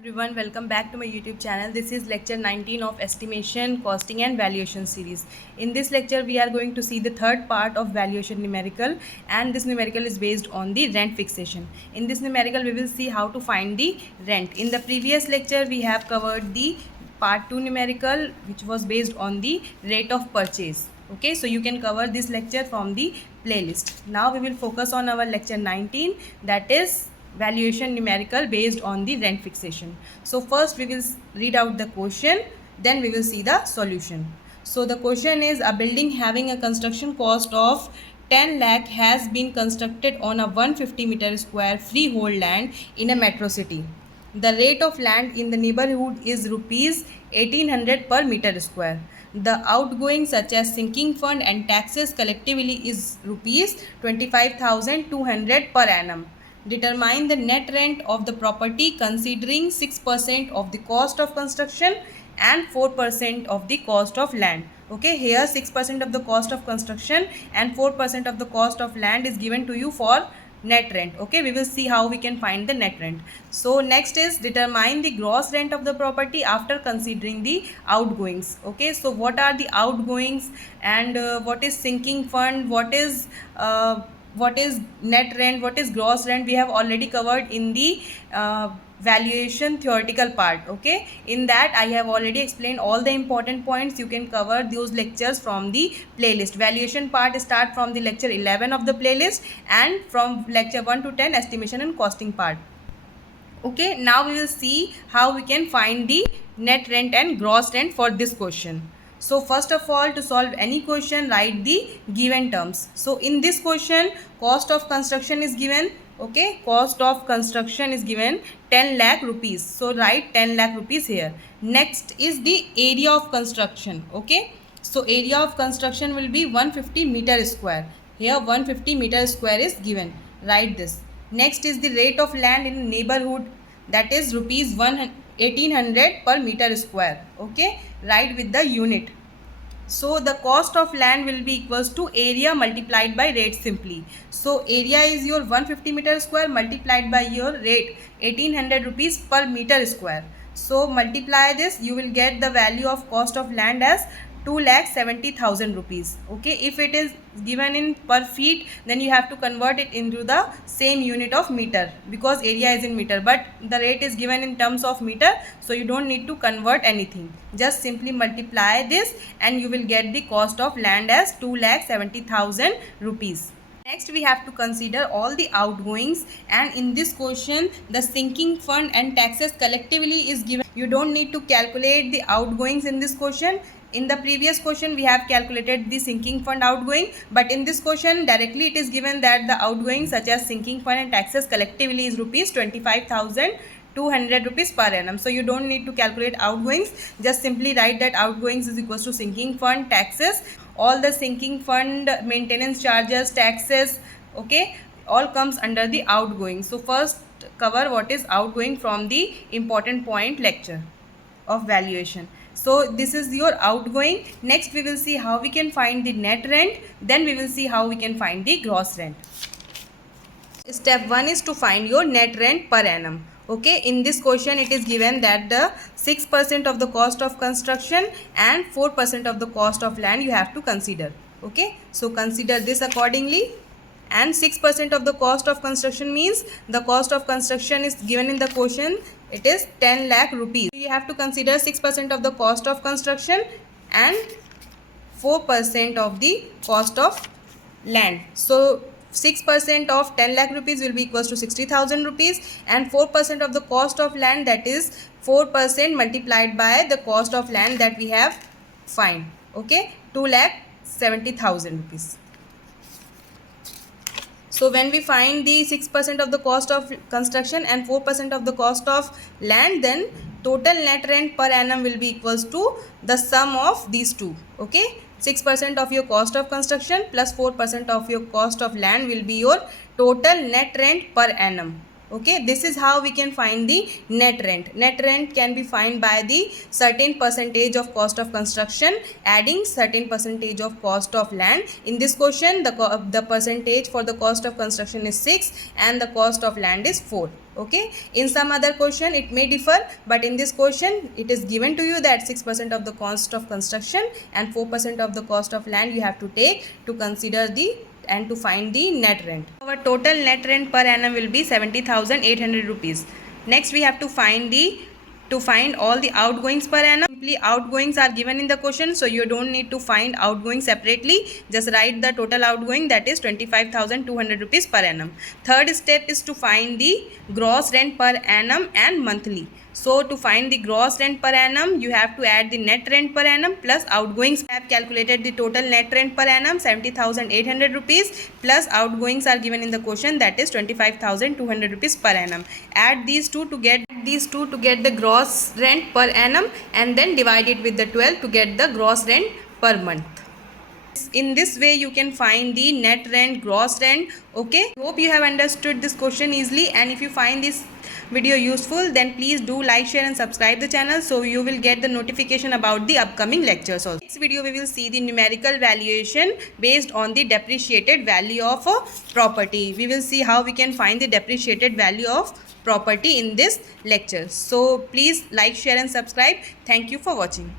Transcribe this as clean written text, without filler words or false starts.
Everyone, welcome back to my YouTube channel. This is lecture 19 of estimation, costing and valuation series. In this lecture we are going to see the third part of valuation numerical, and this numerical is based on the rent fixation. In this numerical we will see how to find the rent. In the previous lecture we have covered the part 2 numerical, which was based on the rate of purchase. Okay, so you can cover this lecture from the playlist. Now we will focus on our lecture 19, that is valuation numerical based on the rent fixation. So first we will read out the question, then we will see the solution. So the question is, a building having a construction cost of 10 lakh has been constructed on a 150 meter square freehold land in a metro city. The rate of land in the neighborhood is rupees 1800 per meter square. The outgoing such as sinking fund and taxes collectively is rupees 25,200 per annum. Determine the net rent of the property considering 6% of the cost of construction and 4% of the cost of land. Okay, here 6% of the cost of construction and 4% of the cost of land is given to you for net rent. Okay, we will see how we can find the net rent. So next is determine the gross rent of the property after considering the outgoings. Okay, so what are the outgoings, and what is sinking fund, what is net rent, what is gross rent, we have already covered in the valuation theoretical part. Okay, in that I have already explained all the important points. You can cover those lectures from the playlist. Valuation part start from the lecture 11 of the playlist, and from lecture 1 to 10 estimation and costing part. Okay, now we will see how we can find the net rent and gross rent for this question. So first of all, to solve any question, write the given terms. So in this question, cost of construction is given. Okay, cost of construction is given 10 lakh rupees. So write 10 lakh rupees here. Next is the area of construction. Okay, so area of construction will be 150 meter square. Here 150 meter square is given. Write this. Next is the rate of land in neighborhood, that is rupees 1800 per meter square. Okay, write with the unit. So the cost of land will be equals to area multiplied by rate simply. So area is your 150 meter square multiplied by your rate 1800 rupees per meter square. So multiply this, you will get the value of cost of land as 2,70,000 rupees. Okay, if it is given in per feet, then you have to convert it into the same unit of meter, because area is in meter, but the rate is given in terms of meter, so you don't need to convert anything. Just simply multiply this and you will get the cost of land as 2,70,000 rupees. Next we have to consider all the outgoings, and in this question the sinking fund and taxes collectively is given. You don't need to calculate the outgoings in this question. In the previous question we have calculated the sinking fund outgoing, but in this question directly it is given that the outgoings such as sinking fund and taxes collectively is rupees 25,200 rupees per annum. So you don't need to calculate outgoings, just simply write that outgoings is equals to sinking fund, taxes, all the sinking fund, maintenance charges, taxes, okay, all comes under the outgoing. So first cover what is outgoing from the important point lecture of valuation. So this is your outgoing. Next we will see how we can find the net rent, then we will see how we can find the gross rent. Step 1 is to find your net rent per annum. Okay, in this question it is given that the 6% of the cost of construction and 4% of the cost of land you have to consider. Okay, so consider this accordingly. And 6% of the cost of construction means the cost of construction is given in the question, it is 10 lakh rupees. You have to consider 6% of the cost of construction and 4% of the cost of land. So 6% of 10 lakh rupees will be equals to 60,000 rupees, and 4% of the cost of land, that is 4% multiplied by the cost of land that we have find. Okay, 2,70,000 rupees. So when we find the 6% of the cost of construction and 4% of the cost of land, then total net rent per annum will be equals to the sum of these two. Okay, 6% of your cost of construction plus 4% of your cost of land will be your total net rent per annum. Okay, this is how we can find the net rent. Net rent can be found by the certain percentage of cost of construction adding certain percentage of cost of land. In this question, the percentage for the cost of construction is 6 and the cost of land is 4. Okay, in some other question it may differ, but in this question it is given to you that 6% of the cost of construction and 4% of the cost of land you have to take to consider the and to find the net rent. Our total net rent per annum will be 70,800 rupees. Next we have to find all the outgoings per annum. Simply outgoings are given in the question, so you don't need to find outgoing separately. Just write the total outgoing, that is 25,200 rupees per annum. Third step is to find the gross rent per annum and monthly. So to find the gross rent per annum, you have to add the net rent per annum plus outgoings. I have calculated the total net rent per annum 70,800 rupees plus outgoings are given in the question, that is 25,200 rupees per annum. Add these two to get the gross rent per annum and then divide it with the 12 to get the gross rent per month. In this way you can find the net rent, gross rent. Okay, hope you have understood this question easily, and if you find this video useful, then please do like, share and subscribe the channel so you will get the notification about the upcoming lectures also. Next video we will see the numerical valuation based on the depreciated value of a property. We will see how we can find the depreciated value of property in this lecture. So please like, share and subscribe. Thank you for watching.